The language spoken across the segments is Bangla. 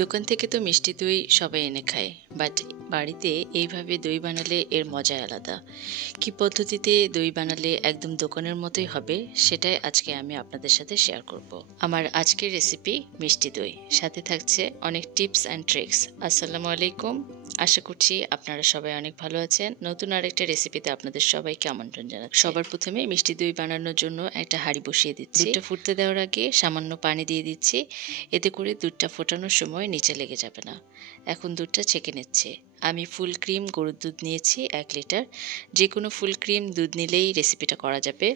দোকান থেকে তো মিষ্টি দই সবাই এনে খায়, বাট বাড়িতে এইভাবে দই বানালে এর মজাই আলাদা। কি পদ্ধতিতে দই বানালে একদম দোকানের মতোই হবে, সেটাই আজকে আমি আপনাদের সাথে শেয়ার করব। আমার আজকের রেসিপি মিষ্টি দই, সাথে থাকছে অনেক টিপস অ্যান্ড ট্রিক্স। আসসালামু আলাইকুম, আশা করছি আপনারা সবাই অনেক ভালো আছেন। নতুন আরেকটা রেসিপিতে আপনাদের সবাইকে আমন্ত্রণ জানাচ্ছি। সবার প্রথমে মিষ্টি দই বানানোর জন্য একটা হাঁড়ি বসিয়ে দিচ্ছি। দুধটা ফুটতে দেওয়ার আগে সামান্য পানি দিয়ে দিচ্ছি, এতে করে দুধটা ফোটানোর সময় নিচে লেগে যাবে না। এখন দুধটা ছেঁকে নিচ্ছে। আমি ফুল ক্রিম গরুর দুধ নিয়েছি 1 লিটার। যে কোনো ফুল ক্রিম দুধ নিলেই রেসিপিটা করা যাবে।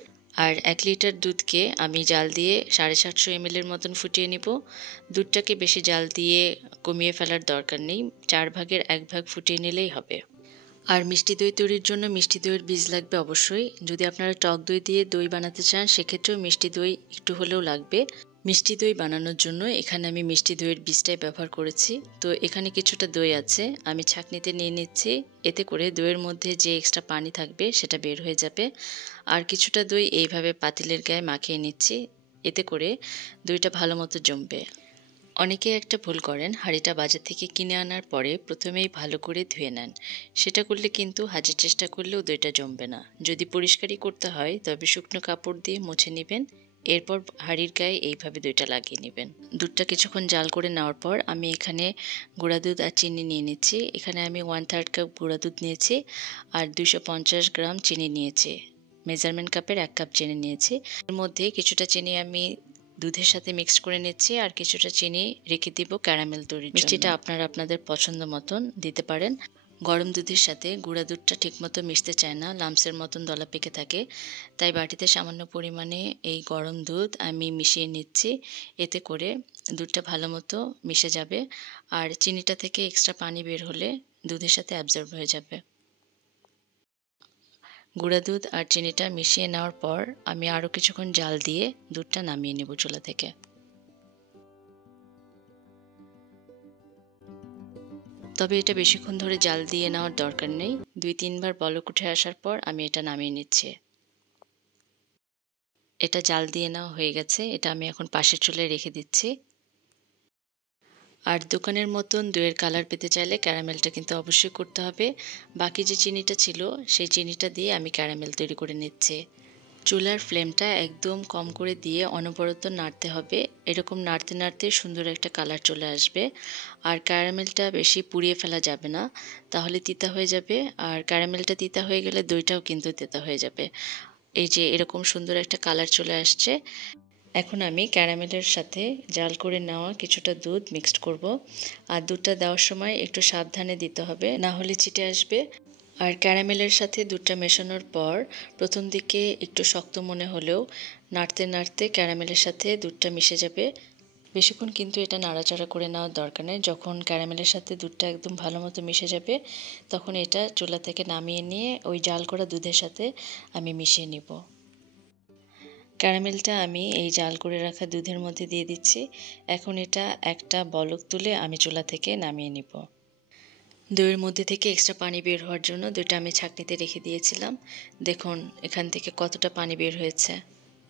আর 1 লিটার দুধকে আমি জাল দিয়ে 750 ml এর মতন ফুটিয়ে নিব। দুধটাকে বেশি জাল দিয়ে কমিয়ে ফেলার দরকার নেই, 4 ভাগের 1 ভাগ ফুটিয়ে নিলেই হবে। আর মিষ্টি দই তৈরির জন্য মিষ্টি দইয়ের বীজ লাগবে অবশ্যই। যদি আপনারা টক দই দিয়ে দই বানাতে চান, সেক্ষেত্রেও মিষ্টি দই একটু হলেও লাগবে। মিষ্টি দই বানানোর জন্য এখানে আমি মিষ্টি দইয়ের বীজটাই ব্যবহার করেছি। তো এখানে কিছুটা দই আছে, আমি ছাঁকনিতে নিয়ে নিচ্ছি। এতে করে দইয়ের মধ্যে যে এক্সট্রা পানি থাকবে সেটা বের হয়ে যাবে। আর কিছুটা দই এইভাবে পাতিলের গায়ে মাখিয়ে নিচ্ছি, এতে করে দইটা ভালো মতো জমবে। অনেকে একটা ভুল করেন, হাঁড়িটা বাজার থেকে কিনে আনার পরে প্রথমেই ভালো করে ধুয়ে নেন। সেটা করলে কিন্তু হাজার চেষ্টা করলেও দইটা জমবে না। যদি পরিষ্কারই করতে হয় তবে শুকনো কাপড় দিয়ে মুছে নেবেন, এরপর হাঁড়ির গায়ে এইভাবে দইটা লাগিয়ে নেবেন। দুধটা কিছুক্ষণ জাল করে নেওয়ার পর আমি এখানে গুঁড়া দুধ আর চিনি নিয়ে নিচ্ছি। এখানে আমি 1/3 কাপ গুঁড়া দুধ নিয়েছি আর 250 গ্রাম চিনি নিয়েছি। মেজারমেন্ট কাপের 1 কাপ চিনি নিয়েছি। এর মধ্যে কিছুটা চিনি আমি দুধের সাথে মিক্স করে নিচ্ছি, আর কিছুটা চিনি রেখে দিব ক্যারামেল তৈরির জন্য। মিষ্টিটা আপনারা আপনাদের পছন্দ মতন দিতে পারেন। গরম দুধের সাথে গুঁড়া দুধটা ঠিকমতো মিশতে চায় না, লামসের মতন দলা পেকে থাকে। তাই বাটিতে সামান্য পরিমাণে এই গরম দুধ আমি মিশিয়ে নিচ্ছি, এতে করে দুধটা ভালো মতো মিশে যাবে। আর চিনিটা থেকে এক্সট্রা পানি বের হলে দুধের সাথে অ্যাবজর্ব হয়ে যাবে। গুঁড়া দুধ আর চিনিটা মিশিয়ে নেওয়ার পর আমি আরও কিছুক্ষণ জাল দিয়ে দুধটা নামিয়ে নেব চুলা থেকে। তবে এটা বেশিক্ষণ ধরে জাল দিয়ে নেওয়ার দরকার নেই। 2-3 বার বলক উঠে আসার পর আমি এটা নামিয়ে নিচ্ছি। এটা জাল দিয়ে নেওয়া হয়ে গেছে, এটা আমি এখন পাশের চুলায় রেখে দিচ্ছি। আর দোকানের মতন দইয়ের কালার পেতে চাইলে ক্যারামেলটা কিন্তু অবশ্যই করতে হবে। বাকি যে চিনিটা ছিল সেই চিনিটা দিয়ে আমি ক্যারামেল তৈরি করে নিচ্ছি। চুলার ফ্লেমটা একদম কম করে দিয়ে অনবরত নাড়তে হবে। এরকম নাড়তে নাড়তে সুন্দর একটা কালার চলে আসবে। আর ক্যারামেলটা বেশি পুড়িয়ে ফেলা যাবে না, তাহলে তিতা হয়ে যাবে। আর ক্যারামেলটা তিতা হয়ে গেলে দইটাও কিন্তু তিতা হয়ে যাবে। এই যে এরকম সুন্দর একটা কালার চলে আসছে। এখন আমি ক্যারামেলের সাথে জাল করে নেওয়া কিছুটা দুধ মিক্সড করব। আর দুধটা দেওয়ার সময় একটু সাবধানে দিতে হবে, না হলে ছিটে আসবে। আর ক্যারামেলের সাথে দুধটা মেশানোর পর প্রথম দিকে একটু শক্ত মনে হলেও নাড়তে নাড়তে ক্যারামেলের সাথে দুধটা মিশে যাবে। বেশিক্ষণ কিন্তু এটা নাড়াচাড়া করে নেওয়ার দরকার নেই। যখন ক্যারামেলের সাথে দুধটা একদম ভালো মতো মিশে যাবে, তখন এটা চুলা থেকে নামিয়ে নিয়ে ওই জাল করা দুধের সাথে আমি মিশিয়ে নিব। ক্যারামেলটা আমি এই জাল করে রাখা দুধের মধ্যে দিয়ে দিচ্ছি। এখন এটা একটা বলক তুলে আমি চুলা থেকে নামিয়ে নিব। দইয়ের মধ্যে থেকে এক্সট্রা পানি বের হওয়ার জন্য দইটা আমি ছাঁকনিতে রেখে দিয়েছিলাম। দেখুন এখান থেকে কতটা পানি বের হয়েছে।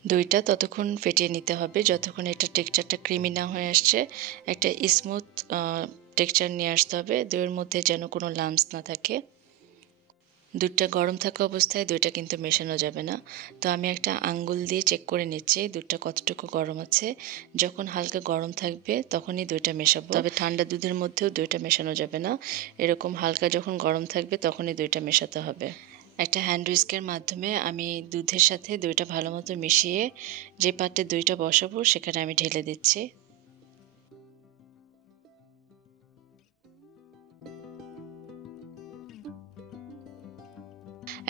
দইটা ততক্ষণ ফেটিয়ে নিতে হবে যতক্ষণ এটা টেক্সচারটা ক্রিমি না হয়ে আসছে। একটা স্মুথ টেক্সচার নিয়ে আসতে হবে, দইয়ের মধ্যে যেন কোনো লাম্পস না থাকে। দুধটা গরম থাকা অবস্থায় দইটা কিন্তু মেশানো যাবে না। তো আমি একটা আঙ্গুল দিয়ে চেক করে নিচ্ছি দুধটা কতটুকু গরম আছে। যখন হালকা গরম থাকবে তখনই দইটা মেশাবো, তবে ঠান্ডা দুধের মধ্যেও দইটা মেশানো যাবে না। এরকম হালকা যখন গরম থাকবে তখনই দইটা মেশাতে হবে। একটা হ্যান্ড হুইস্কের মাধ্যমে আমি দুধের সাথে দইটা ভালো মতো মিশিয়ে যে পাত্রে দইটা বসাবো সেখানে আমি ঢেলে দিচ্ছি।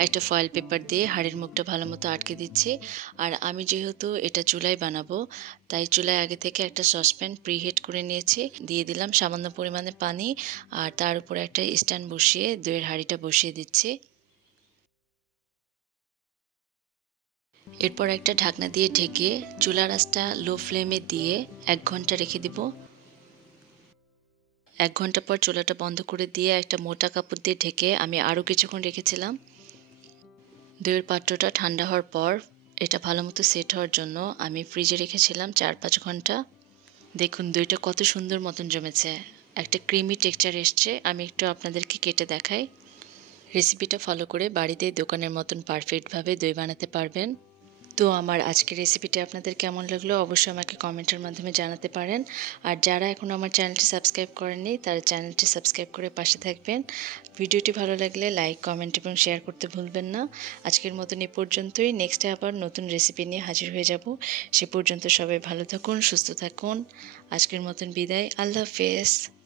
একটা ফয়েল পেপার দিয়ে হাঁড়ির মুখটা ভালো মতো আটকে দিচ্ছি। আর আমি যেহেতু এটা চুলায় বানাবো, তাই চুলায় আগে থেকে একটা সসপ্যান প্রিহিট করে নিয়েছি। দিয়ে দিলাম সামান্য পরিমাণে পানি, আর তার উপরে একটা স্ট্যান্ড বসিয়ে দইয়ের হাঁড়িটা বসিয়ে দিচ্ছি। এরপর একটা ঢাকনা দিয়ে ঢেকে চুলার আঁচটা লো ফ্লেমে দিয়ে 1 ঘন্টা রেখে দিব। 1 ঘন্টা পর চুলাটা বন্ধ করে দিয়ে একটা মোটা কাপড় দিয়ে ঢেকে আমি আরও কিছুক্ষণ রেখেছিলাম। দইয়ের পাত্রটা ঠান্ডা হওয়ার পর এটা ভালো মতো সেট হওয়ার জন্য আমি ফ্রিজে রেখেছিলাম 4-5 ঘন্টা। দেখুন দইটা কত সুন্দর মতন জমেছে, একটা ক্রিমি টেক্সচার এসছে। আমি একটু আপনাদেরকে কেটে দেখাই। রেসিপিটা ফলো করে বাড়িতে দোকানের মতন পারফেক্টভাবে দই বানাতে পারবেন। তো আমার আজকের রেসিপিটা আপনাদের কেমন লাগলো অবশ্যই আমাকে কমেন্টের মাধ্যমে জানাতে পারেন। আর যারা এখনও আমার চ্যানেলটি সাবস্ক্রাইব করেননি তারা চ্যানেলটি সাবস্ক্রাইব করে পাশে থাকবেন। ভিডিওটি ভালো লাগলে লাইক, কমেন্ট এবং শেয়ার করতে ভুলবেন না। আজকের মতন এ পর্যন্তই। নেক্সটে আবার নতুন রেসিপি নিয়ে হাজির হয়ে যাব। সে পর্যন্ত সবাই ভালো থাকুন, সুস্থ থাকুন। আজকের মতন বিদায়। আল্লাহ হাফেজ।